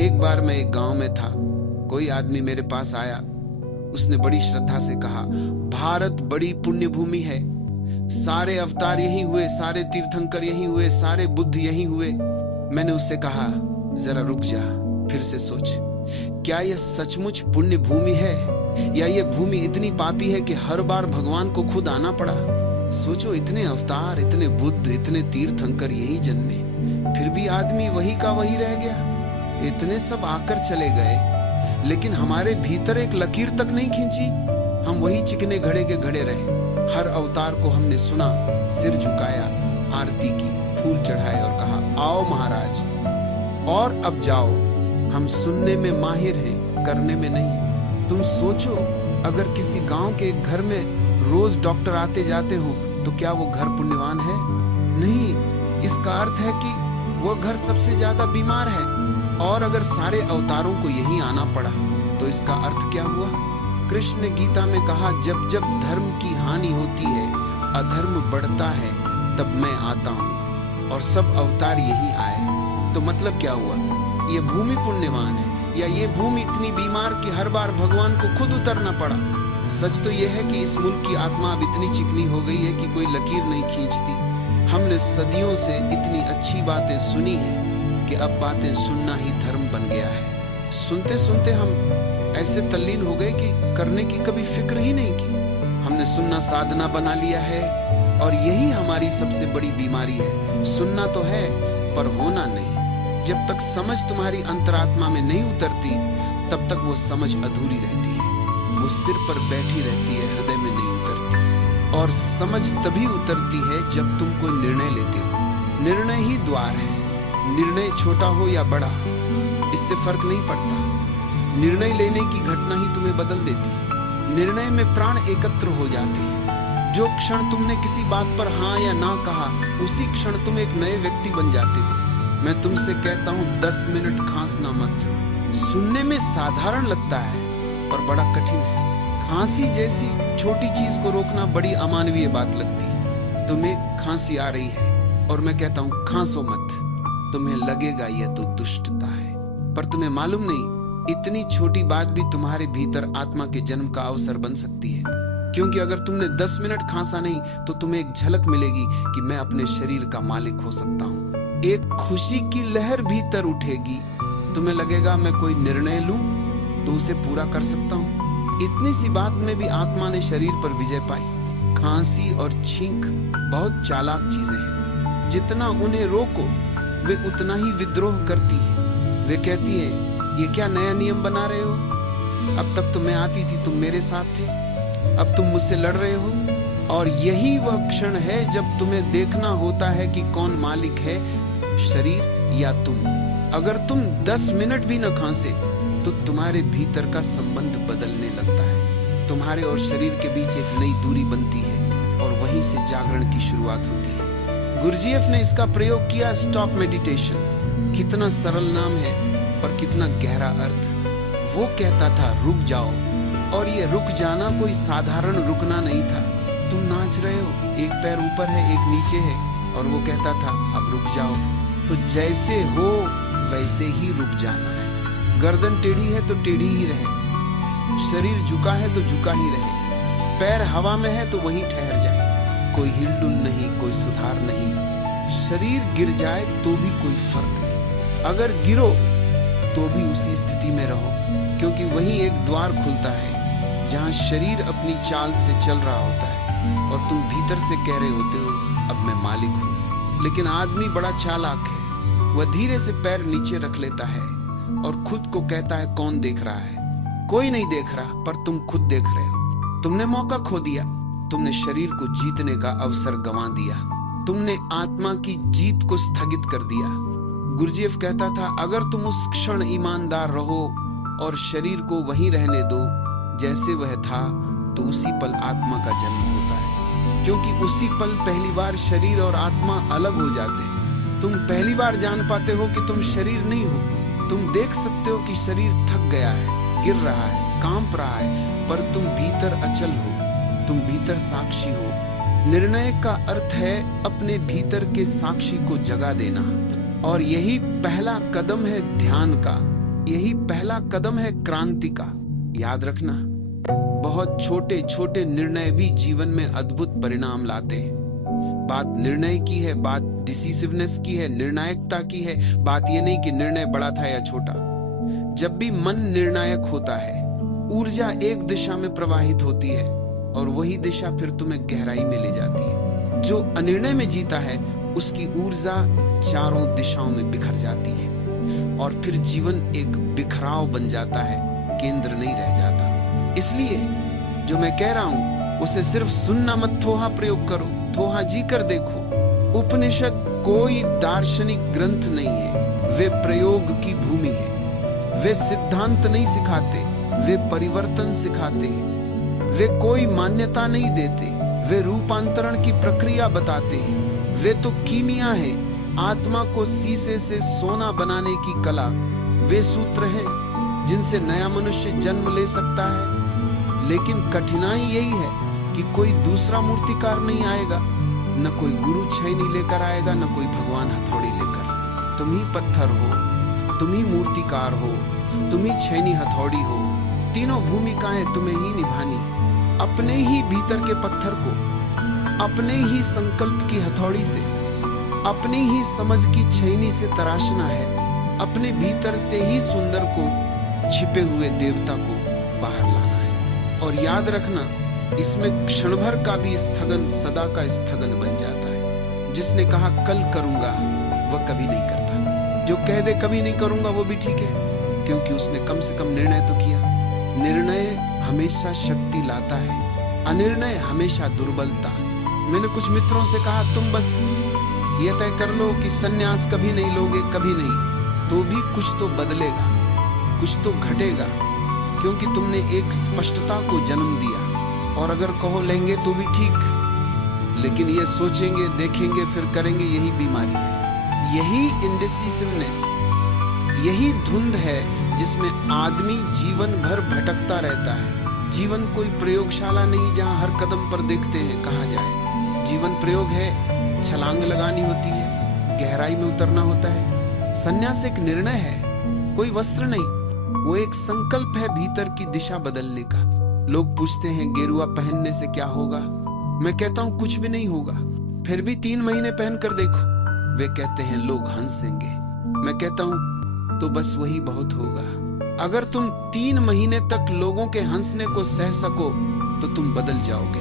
एक बार मैं एक गांव में था। कोई आदमी मेरे पास आया। उसने बड़ी श्रद्धा से कहा, भारत बड़ी पुण्य भूमि है, सारे अवतार यहीं हुए, सारे तीर्थंकर यहीं हुए, सारे बुद्ध यहीं हुए। मैंने उससे कहा, जरा रुक जा, फिर से सोच, क्या यह सचमुच पुण्य भूमि है या यह भूमि इतनी पापी है कि हर बार भगवान को खुद आना पड़ा? सोचो, इतने अवतार, इतने बुद्ध, इतने तीर्थंकर यही जन्मे, फिर भी आदमी वही का वही रह गया। इतने सब आकर चले गए, लेकिन हमारे भीतर एक लकीर तक नहीं खींची। हम वही चिकने घड़े के घड़े रहे। हर अवतार को हमने सुना, सिर झुकाया, आरती की, फूल चढ़ाए और कहा, आओ महाराज, और अब जाओ। हम सुनने में माहिर हैं, करने में नहीं। तुम सोचो, अगर किसी गांव के घर में रोज डॉक्टर आते जाते हो तो क्या वो घर पुण्यवान है? नहीं। इसका अर्थ है कि वो घर सबसे ज्यादा बीमार है। और अगर सारे अवतारों को यहीं आना पड़ा तो इसका अर्थ क्या हुआ? कृष्ण ने गीता में कहा, जब जब धर्म की हानि होती है, अधर्म बढ़ता है, तब मैं आता हूँ। और सब अवतार यही आए। तो मतलब क्या हुआ? ये भूमि पुण्यवान है या ये भूमि इतनी बीमार कि हर बार भगवान को खुद उतरना पड़ा? सच तो यह है कि इस मुल्क की आत्मा अब इतनी चिकनी हो गई है कि कोई लकीर नहीं खींचती। हमने सदियों से इतनी अच्छी बातें सुनी हैं कि अब बातें सुनना ही धर्म बन गया है। सुनते सुनते हम ऐसे तल्लीन हो गए कि करने की कभी फिक्र ही नहीं की। हमने सुनना साधना बना लिया है और यही हमारी सबसे बड़ी बीमारी है। सुनना तो है पर होना नहीं। जब तक समझ तुम्हारी अंतरात्मा में नहीं उतरती, तब तक वो समझ अधूरी रहती है। वो सिर पर बैठी रहती है, हृदय में नहीं उतरती। और समझ तभी उतरती है जब तुम कोई निर्णय लेते हो। निर्णय ही द्वार है। निर्णय छोटा हो या बड़ा, इससे फर्क नहीं पड़ता। निर्णय लेने की घटना ही तुम्हें बदल देती है। निर्णय में प्राण एकत्र हो जाते हैं। जो क्षण तुमने किसी बात पर हाँ या ना कहा, उसी क्षण तुम एक नए व्यक्ति बन जाते हो। मैं तुमसे कहता हूँ, 10 मिनट खांसना मत। सुनने में साधारण लगता है पर बड़ा कठिन है। खांसी जैसी छोटी चीज को रोकना बड़ी अमानवीय बात लगती है। तुम्हें खांसी आ रही है और मैं कहता हूँ खांसो मत। तुम्हें लगेगा यह तो दुष्टता है, पर तुम्हें मालूम नहीं, इतनी छोटी बात भी तुम्हारे भीतर आत्मा के जन्म का अवसर बन सकती है। क्योंकि अगर तुमने 10 मिनट खांसा नहीं तो तुम्हें एक झलक मिलेगी कि मैं अपने शरीर का मालिक हो सकता हूँ। एक खुशी की लहर भीतर उठेगी। तुम्हें लगेगा मैं कोई निर्णय लूं तो उसे पूरा कर सकता हूँ। इतनी सी बात में भी आत्मा ने शरीर पर विजय पाई। खांसी और छींक बहुत चालाक चीजें हैं। जितना उन्हें रोको, वे उतना ही विद्रोह करती हैं। वे कहती हैं, ये क्या नया नियम बना रहे हो? अब तक तो मैं आती थी, तुम मेरे साथ थे, अब तुम मुझसे लड़ रहे हो। और यही वह क्षण है जब तुम्हें देखना होता है कि कौन मालिक है, शरीर या तुम। अगर तुम 10 मिनट भी न खांसे तो तुम्हारे भीतर का संबंध बदलने लगता है। तुम्हारे और शरीर के बीच एक नई दूरी बनती है और वहीं से जागरण की शुरुआत होती है। गुरजीएफ ने इसका प्रयोग किया, स्टॉप मेडिटेशन। कितना सरल नाम है पर कितना गहरा अर्थ। वो कहता था रुक जाओ, और ये रुक जाना कोई साधारण रुकना नहीं था। तुम नाच रहे हो, एक पैर ऊपर है एक नीचे है, और वो कहता था अब रुक जाओ। तो जैसे हो वैसे ही रुक जाना है। गर्दन टेढ़ी है तो टेढ़ी ही रहे, शरीर झुका है तो झुका ही रहे, पैर हवा में है तो वहीं ठहर जाए। कोई हिलडुल नहीं, कोई सुधार नहीं। शरीर गिर जाए तो भी कोई फर्क नहीं। अगर गिरो तो भी उसी स्थिति में रहो, क्योंकि वहीं एक द्वार खुलता है जहां शरीर अपनी चाल से चल रहा होता है और तुम भीतर से कह रहे होते हो अब मैं मालिक हूं। लेकिन आदमी बड़ा चालाक है। वह धीरे से पैर नीचे रख लेता है और खुद को कहता है कौन देख रहा है? कोई नहीं देख रहा, पर तुम खुद देख रहे हो। तुमने मौका खो दिया। तुमने शरीर को जीतने का अवसर गंवा दिया। तुमने आत्मा की जीत को स्थगित कर दिया। गुरजीएफ कहता था, अगर तुम उस क्षण ईमानदार रहो और शरीर को वहीं रहने दो जैसे वह था, तो उसी पल आत्मा का जन्म होता है। क्योंकि उसी पल पहली बार शरीर और आत्मा अलग हो जाते हैं। तुम पहली बार जान पाते हो कि तुम शरीर नहीं हो। तुम देख सकते हो कि शरीर थक गया है, गिर रहा है, कांप रहा है, पर तुम भीतर अचल हो। तुम भीतर साक्षी हो। निर्णय का अर्थ है अपने भीतर के साक्षी को जगा देना, और यही पहला कदम है ध्यान का। यही पहला कदम है क्रांति का। याद रखना, बहुत छोटे छोटे निर्णय भी जीवन में अद्भुत परिणाम लाते हैं। बात निर्णय की है, बात डिसिसिवनेस की है, निर्णायकता की है। बात यह नहीं कि निर्णय बड़ा था या छोटा। जब भी मन निर्णायक होता है, ऊर्जा एक दिशा में प्रवाहित होती है और वही दिशा फिर तुम्हें गहराई में ले जाती है। जो अनिर्णय में जीता है, उसकी ऊर्जा चारों दिशाओं में बिखर जाती है और फिर जीवन एक बिखराव बन जाता है, केंद्र नहीं रह जाता। इसलिए जो मैं कह रहा हूं उसे सिर्फ सुनना मत, थोहा प्रयोग करो, थोहा जी कर देखो। उपनिषद कोई दार्शनिक ग्रंथ नहीं है, वे प्रयोग की भूमि है। वे सिद्धांत नहीं सिखाते, वे परिवर्तन सिखाते हैं। वे कोई मान्यता नहीं देते, वे रूपांतरण की प्रक्रिया बताते हैं। वे तो कीमिया है, आत्मा को शीशे से सोना बनाने की कला। वे सूत्र हैं जिनसे नया मनुष्य जन्म ले सकता है। लेकिन कठिनाई यही है कि कोई दूसरा मूर्तिकार नहीं आएगा, न कोई गुरु छैनी लेकर आएगा, न कोई भगवान हथौड़ी लेकर। तुम ही पत्थर हो, तुम ही मूर्तिकार हो, तुम ही छैनी हथौड़ी हो। तीनों भूमिकाएं तुम्हें ही निभानी है। अपने ही भीतर के पत्थर को अपने ही संकल्प की हथौड़ी से, अपनी ही समझ की छैनी से तराशना है। अपने भीतर से ही सुंदर को, छिपे हुए देवता को बाहर लाना है। और याद रखना, इसमें क्षण भर का भी स्थगन सदा का स्थगन बन जाता है। जिसने कहा कल करूंगा, वह कभी नहीं करता। जो कह दे कभी नहीं करूंगा, वो भी ठीक है, क्योंकि उसने कम से कम निर्णय तो किया। निर्णय हमेशा शक्ति लाता है, अनिर्णय हमेशा दुर्बलता। मैंने कुछ मित्रों से कहा, तुम बस ये तय कर लो कि सन्यास कभी नहीं लोगे, कभी नहीं, तो भी कुछ तो बदलेगा, कुछ तो घटेगा, क्योंकि तुमने एक स्पष्टता को जन्म दिया। और अगर कहो लेंगे तो भी ठीक, लेकिन ये सोचेंगे, देखेंगे, फिर करेंगे, यही बीमारी है। यही इंडिसिसिवनेस, यही धुंध है जिसमें आदमी जीवन भर भटकता रहता है। जीवन कोई प्रयोगशाला नहीं जहां हर कदम पर देखते हैं कहां जाए। जीवन प्रयोग है, छलांग लगानी होती है, गहराई में उतरना होता है। संन्यास एक निर्णय है, कोई वस्त्र नहीं, वो एक संकल्प है भीतर की दिशा बदलने का। लोग पूछते हैं गेरुआ पहनने से क्या होगा? मैं कहता हूं कुछ भी नहीं होगा। फिर भी 3 महीने पहन कर देखो। वे कहते हैं लोग हंसेंगे। मैं कहता हूं तो बस वही बहुत होगा। अगर तुम 3 महीने तक लोगों के हंसने को सह सको तो तुम बदल जाओगे,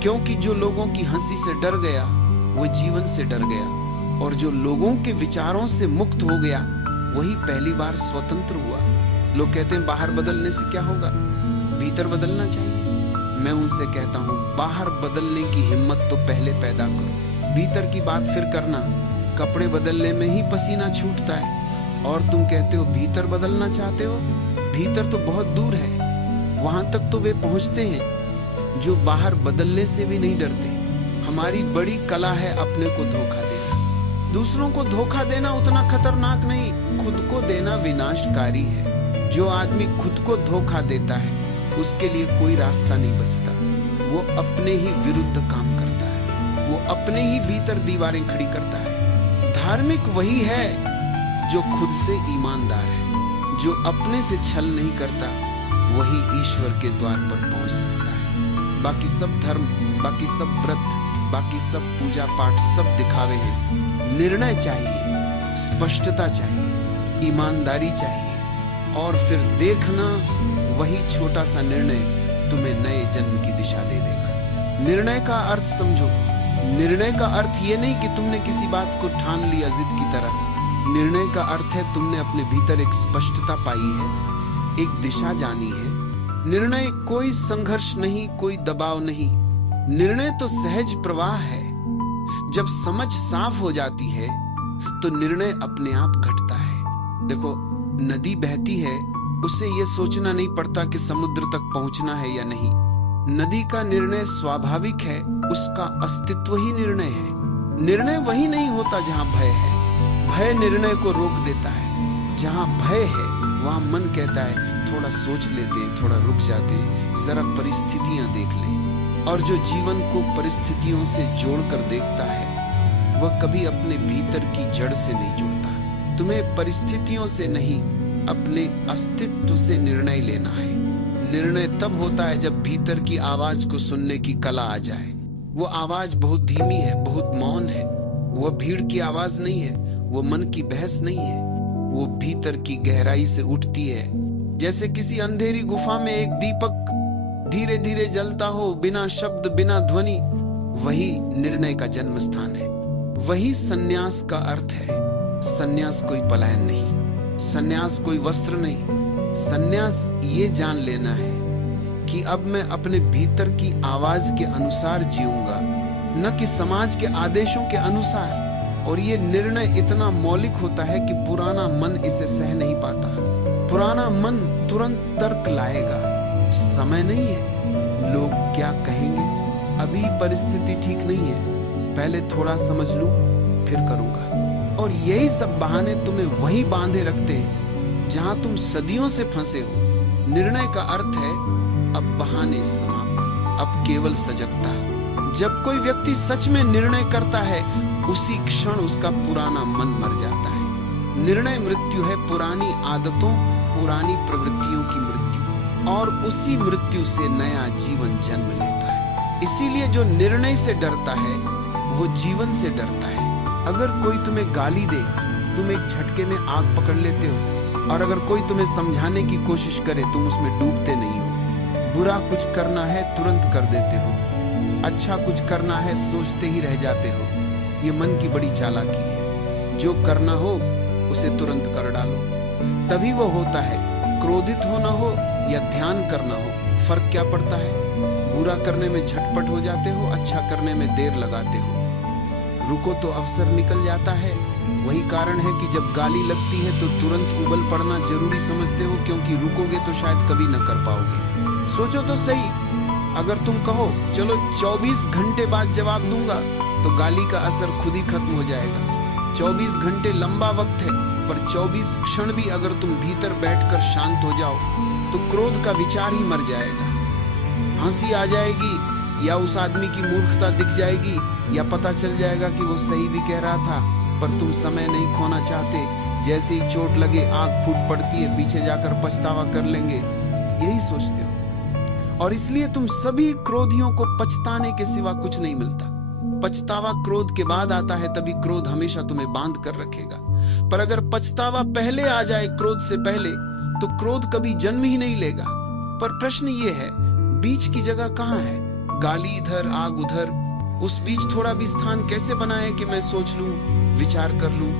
क्योंकि जो लोगों की हंसी से डर गया वो जीवन से डर गया, और जो लोगों के विचारों से मुक्त हो गया वही पहली बार स्वतंत्र हुआ। लोग कहते हैं बाहर बदलने से क्या होगा, भीतर बदलना चाहिए। मैं उनसे कहता हूं बाहर बदलने की हिम्मत तो पहले पैदा करो, भीतर की बात फिर करना। कपड़े बदलने में ही पसीना छूटता है और तुम कहते हो भीतर बदलना चाहते हो। भीतर तो बहुत दूर है, वहां तक तो वे पहुंचते हैं जो बाहर बदलने से भी नहीं डरते। हमारी बड़ी कला है अपने को धोखा देना। दूसरों को धोखा देना उतना खतरनाक नहीं, खुद को देना विनाशकारी है। जो आदमी खुद को धोखा देता है उसके लिए कोई रास्ता नहीं बचता। वो अपने ही विरुद्ध काम करता है, वो अपने ही भीतर दीवारें खड़ी करता है। धार्मिक वही है जो खुद से ईमानदार है, जो अपने से छल नहीं करता, वही ईश्वर के द्वार पर पहुंच सकता है। बाकी सब धर्म, बाकी सब व्रत, बाकी सब पूजा पाठ सब दिखावे हैं। निर्णय चाहिए, स्पष्टता चाहिए, ईमानदारी चाहिए, और फिर देखना वही छोटा सा निर्णय तुम्हें नए जन्म की दिशा दे देगा। निर्णय का अर्थ समझो। निर्णय का अर्थ ये नहीं कि तुमने किसी बात को ठान लिया जिद की तरह। निर्णय का अर्थ है तुमने अपने भीतर एक स्पष्टता पाई है, एक दिशा जानी है। निर्णय कोई संघर्ष नहीं, कोई दबाव नहीं। निर्णय तो सहज प्रवाह है। जब समझ साफ हो जाती है तो निर्णय अपने आप घटता है। देखो, नदी बहती है, उससे यह सोचना नहीं पड़ता कि समुद्र तक पहुंचना है या नहीं। नदी का निर्णय स्वाभाविक है, उसका अस्तित्व ही निर्णय है। निर्णय वही नहीं होता जहां भय है। भय निर्णय को रोक देता है। जहां भय है वहां मन कहता है थोड़ा सोच लेते हैं, थोड़ा रुक जाते हैं, जरा परिस्थितियां देख लें। और जो जीवन को परिस्थितियों से जोड़कर देखता है वह कभी अपने भीतर की जड़ से नहीं जुड़ता। तुम्हें परिस्थितियों से नहीं, अपने अस्तित्व से निर्णय लेना है। निर्णय तब होता है जब भीतर की आवाज को सुनने की कला आ जाए। वो आवाज बहुत धीमी है, बहुत मौन है। वो भीड़ की आवाज नहीं है, वो मन की बहस नहीं है, वो भीतर की गहराई से उठती है। जैसे किसी अंधेरी गुफा में एक दीपक धीरे धीरे जलता हो, बिना शब्द, बिना ध्वनि। वही निर्णय का जन्म स्थान है। वही सन्यास का अर्थ है। सन्यास कोई पलायन नहीं, सन्यास कोई वस्त्र नहीं। सन्यास ये जान लेना है कि अब मैं अपने भीतर की आवाज के अनुसार जीऊंगा, न कि समाज के आदेशों के अनुसार। और ये निर्णय इतना मौलिक होता है कि पुराना मन इसे सह नहीं पाता। पुराना मन तुरंत तर्क लाएगा, समय नहीं है, लोग क्या कहेंगे, अभी परिस्थिति ठीक नहीं है, पहले थोड़ा समझ लूं फिर करूंगा। और यही सब बहाने तुम्हें वहीं बांधे रखते हैं जहां तुम सदियों से फंसे हो। निर्णय का अर्थ है अब बहाने समाप्त, अब केवल सजगता। जब कोई व्यक्ति सच में निर्णय करता है, उसी क्षण उसका पुराना मन मर जाता है। निर्णय मृत्यु है, पुरानी आदतों, पुरानी प्रवृत्तियों की मृत्यु, और उसी मृत्यु से नया जीवन जन्म लेता है। इसीलिए जो निर्णय से डरता है वो जीवन से डरता है। अगर कोई तुम्हें गाली दे, तुम एक झटके में आग पकड़ लेते हो, और अगर कोई तुम्हें समझाने की कोशिश करे, तुम उसमें डूबते नहीं हो। बुरा कुछ करना है तुरंत कर देते हो, अच्छा कुछ करना है सोचते ही रह जाते हो। ये मन की बड़ी चालाकी है। जो करना हो उसे तुरंत कर डालो, तभी वो होता है। क्रोधित होना हो या ध्यान करना हो, फर्क क्या पड़ता है? बुरा करने में झटपट हो जाते हो, अच्छा करने में देर लगाते हो। रुको तो अवसर निकल जाता है। वही कारण है कि जब गाली लगती है तो तुरंत उबल पड़ना जरूरी समझते हो, क्योंकि रुकोगे तो शायद कभी न कर पाओगे। सोचो तो सही, अगर तुम कहो चलो 24 घंटे बाद जवाब दूंगा, तो गाली का असर खुद ही खत्म हो जाएगा। 24 घंटे लंबा वक्त है, पर 24 क्षण भी अगर तुम भीतर बैठकर शांत हो जाओ तो क्रोध का विचार ही मर जाएगा। हंसी आ जाएगी, या उस आदमी की मूर्खता दिख जाएगी, या पता चल जाएगा कि वो सही भी कह रहा था, पर तुम समय नहीं खोना चाहते। जैसे ही चोट लगे आग फूट पड़ती है, पीछे जाकर पछतावा कर लेंगे, यही सोचते हो। और इसलिए तुम सभी क्रोधियों को पछताने के सिवा कुछ नहीं मिलता। पछतावा क्रोध के बाद आता है, तभी क्रोध हमेशा तुम्हें बांध कर रखेगा। पर अगर पछतावा पहले आ जाए क्रोध से पहले, तो क्रोध कभी जन्म ही नहीं लेगा। पर प्रश्न ये है, बीच की जगह कहाँ है? गाली इधर, आग उधर, उस बीच थोड़ा भी स्थान कैसे बनाए कि मैं सोच लूं, विचार कर लूं?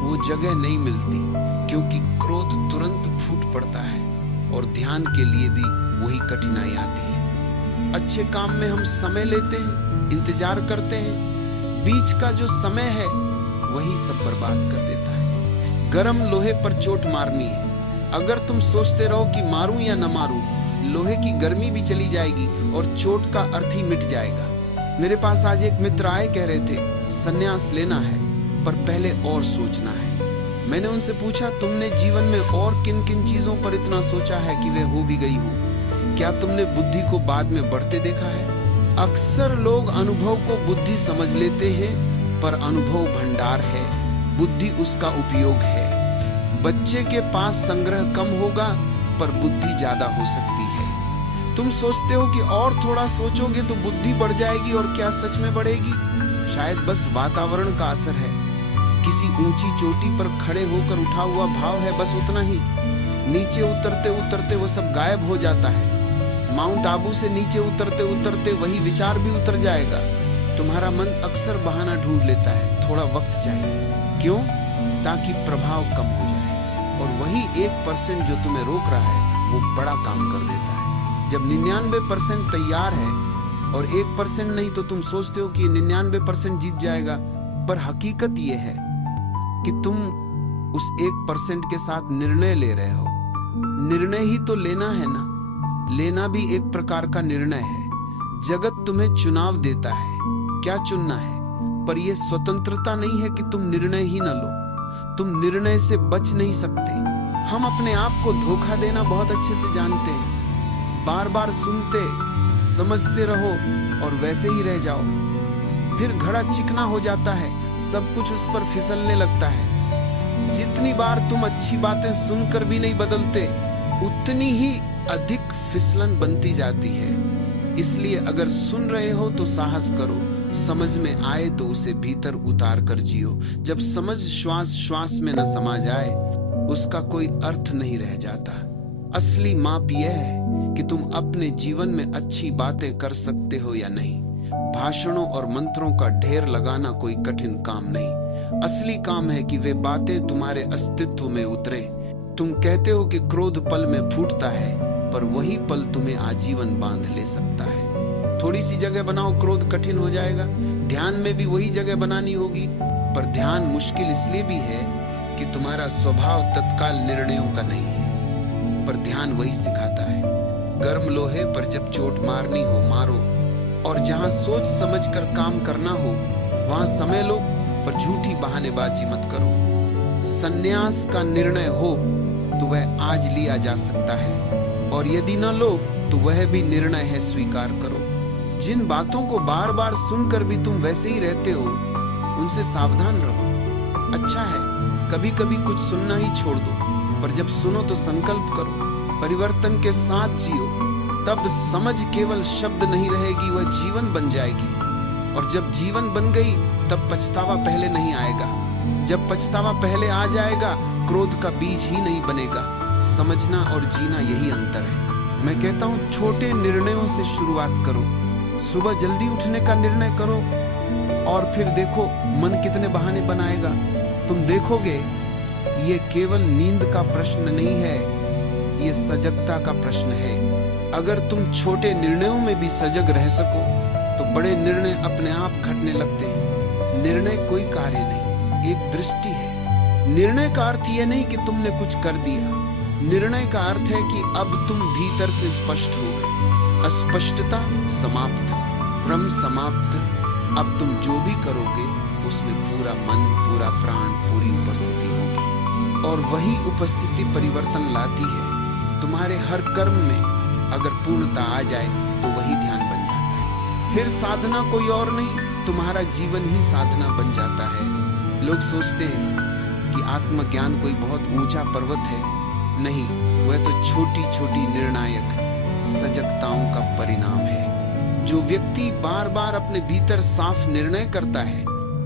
वो जगह नहीं मिलती, क्योंकि क्रोध तुरंत फूट पड़ता है, और ध्यान के लिए भी वही कठिनाई आती है। अच्छे काम में हम समय लेते हैं, इंतजार करते हैं, बीच का जो समय है वही सब बर्बाद कर देता है। गरम लोहे पर चोट मारनी है। अगर तुम सोचते रहो कि मारूं या न मारूं, लोहे की गर्मी भी चली जाएगी और चोट का अर्थ ही मिट जाएगा। मेरे पास आज एक मित्र आए, कह रहे थे संन्यास लेना है, पर पहले और सोचना है। मैंने उनसे पूछा, तुमने जीवन में और किन किन चीजों पर इतना सोचा है कि वे हो भी गई हो? क्या तुमने बुद्धि को बाद में बढ़ते देखा है? अक्सर लोग अनुभव को बुद्धि समझ लेते हैं, पर अनुभव भंडार है, बुद्धि उसका उपयोग है। बच्चे के पास संग्रह कम होगा, पर बुद्धि ज्यादा हो सकती है। तुम सोचते हो कि और थोड़ा सोचोगे तो बुद्धि बढ़ जाएगी, और क्या सच में बढ़ेगी? शायद बस वातावरण का असर है। किसी ऊंची चोटी पर खड़े होकर उठा हुआ भाव है, बस उतना ही। नीचे उतरते उतरते वो सब गायब हो जाता है। माउंट आबू से नीचे उतरते उतरते वही विचार भी उतर जाएगा। तुम्हारा मन अक्सर बहाना ढूंढ लेता है, थोड़ा वक्त चाहिए। क्यों? ताकि प्रभाव कम हो जाए, और वही 1% जो तुम्हें रोक रहा है वो बड़ा काम कर देता है। जब 99% तैयार है और 1% नहीं, तो तुम सोचते हो कि 99% जीत जाएगा, पर हकीकत ये है कि तुम उस 1% के साथ निर्णय ले रहे हो। निर्णय ही तो लेना है ना, लेना भी एक प्रकार का निर्णय है। जगत तुम्हें चुनाव देता है, क्या चुनना है, पर यह स्वतंत्रता नहीं है कि तुम निर्णय ही न लो। तुम निर्णय से बच नहीं सकते। हम अपने आप को धोखा देना बहुत अच्छे से जानते हैं। बार बार सुनते, समझते रहो और वैसे ही रह जाओ। फिर घड़ा चिकना हो जाता है, सब कुछ उस पर फिसलने लगता है। जितनी बार तुम अच्छी बातें सुनकर भी नहीं बदलते, उतनी ही अधिक फिसलन बनती जाती है। इसलिए अगर सुन रहे हो तो साहस करो, समझ में आए तो उसे भीतर उतार कर जियो। जब समझ श्वास श्वास में न समा जाए, उसका कोई अर्थ नहीं रह जाता। असली माप यह है कि तुम अपने जीवन में अच्छी बातें कर सकते हो या नहीं। भाषणों और मंत्रों का ढेर लगाना कोई कठिन काम नहीं। असली काम है कि वे बातें तुम्हारे अस्तित्व में उतरे। तुम कहते हो कि क्रोध पल में फूटता है, पर वही पल तुम्हें आजीवन बांध ले सकता है। थोड़ी सी जगह बनाओ, क्रोध कठिन हो जाएगा। ध्यान में भी वही जगह बनानी होगी। पर ध्यान मुश्किल इसलिए भी है कि तुम्हारा स्वभाव तत्काल निर्णयों का नहीं है। पर ध्यान वही सिखाता है, गर्म लोहे पर जब चोट मारनी हो मारो, और जहां सोच समझकर काम करना हो वहां समय लो, पर झूठी बहानेबाजी मत करो। संन्यास का निर्णय हो तो वह आज लिया जा सकता है, और यदि न लो तो वह भी निर्णय है, स्वीकार करो। जिन बातों को बार बार सुनकर भी तुम वैसे ही रहते हो, उनसे सावधान रहो। अच्छा है, कभी कभी कुछ सुनना ही छोड़ दो, पर जब सुनो तो संकल्प करो, परिवर्तन के साथ जियो। तब समझ केवल शब्द नहीं रहेगी, वह जीवन बन जाएगी। और जब जीवन बन गई, तब पछतावा पहले नहीं आएगा। जब पछतावा पहले आ जाएगा, क्रोध का बीज ही नहीं बनेगा। समझना और जीना यही अंतर है। मैं कहता हूँ, छोटे निर्णयों से शुरुआत करो। सुबह जल्दी उठने का निर्णय करो, और फिर देखो मन कितने बहाने बनाएगा। तुम देखोगे ये केवल नींद का प्रश्न नहीं है, ये सजगता का प्रश्न है। अगर तुम छोटे निर्णयों में भी सजग रह सको तो बड़े निर्णय अपने आप घटने लगते हैं। निर्णय कोई कार्य नहीं, एक दृष्टि है। निर्णय का अर्थ यह नहीं कि तुमने कुछ कर दिया। निर्णय का अर्थ है कि अब तुम भीतर से स्पष्ट हो गए। अस्पष्टता समाप्त, भ्रम समाप्त। अब तुम जो भी करोगे उसमें पूरा मन, पूरा प्राण, पूरी उपस्थिति होगी, और वही उपस्थिति परिवर्तन लाती है। तुम्हारे हर कर्म में अगर पूर्णता आ जाए तो वही ध्यान बन जाता है। फिर साधना कोई और नहीं, तुम्हारा जीवन ही साधना बन जाता है। लोग सोचते हैं कि आत्मज्ञान कोई बहुत ऊंचा पर्वत है। नहीं, वह तो छोटी छोटी निर्णायक सजगताओं का परिणाम है। जो व्यक्ति बार बार अपने भीतर साफ निर्णय करता है,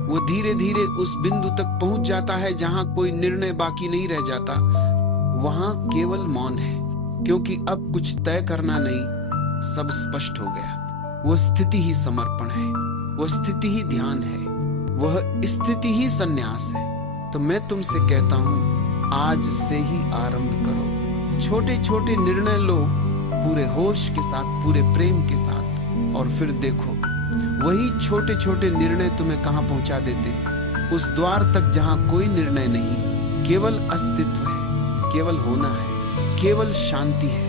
वो धीरे धीरे उस बिंदु तक पहुंच जाता है जहां कोई निर्णय बाकी नहीं रह जाता। वहां केवल मौन है, क्योंकि अब कुछ तय करना नहीं, सब स्पष्ट हो गया। वह स्थिति ही समर्पण है, वह स्थिति ही ध्यान है, वह स्थिति ही संन्यास है। तो मैं तुमसे कहता हूं, आज से ही आरंभ करो। छोटे छोटे निर्णय लो, पूरे होश के साथ, पूरे प्रेम के साथ, और फिर देखो वही छोटे छोटे निर्णय तुम्हें कहां पहुंचा देते हैं। उस द्वार तक जहां कोई निर्णय नहीं, केवल अस्तित्व है, केवल होना है, केवल शांति है।